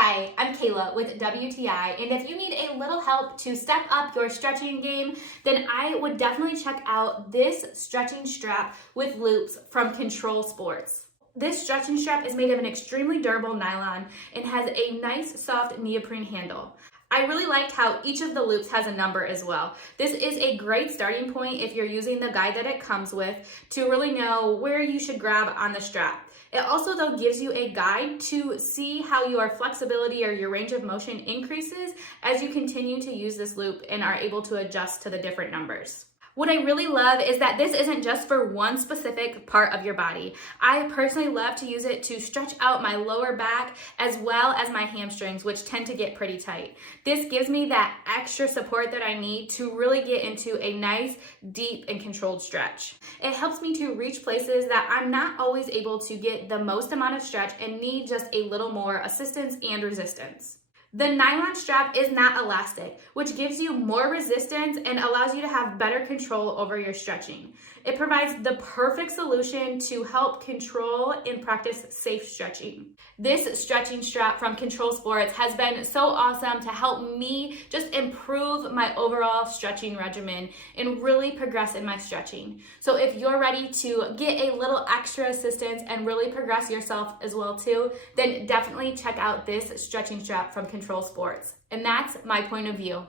Hi, I'm Kayla with WTI, and if you need a little help to step up your stretching game, then I would definitely check out this stretching strap with loops from Control Sports. This stretching strap is made of an extremely durable nylon and has a nice soft neoprene handle. I really liked how each of the loops has a number as well. This is a great starting point if you're using the guide that it comes with to really know where you should grab on the strap. It also though gives you a guide to see how your flexibility or your range of motion increases as you continue to use this loop and are able to adjust to the different numbers. What I really love is that this isn't just for one specific part of your body. I personally love to use it to stretch out my lower back as well as my hamstrings, which tend to get pretty tight. This gives me that extra support that I need to really get into a nice, deep, and controlled stretch. It helps me to reach places that I'm not always able to get the most amount of stretch and need just a little more assistance and resistance. The nylon strap is not elastic, which gives you more resistance and allows you to have better control over your stretching. It provides the perfect solution to help control and practice safe stretching. This stretching strap from Control Sports has been so awesome to help me just improve my overall stretching regimen and really progress in my stretching. So if you're ready to get a little extra assistance and really progress yourself as well too, then definitely check out this stretching strap from Control Sports. And that's my point of view.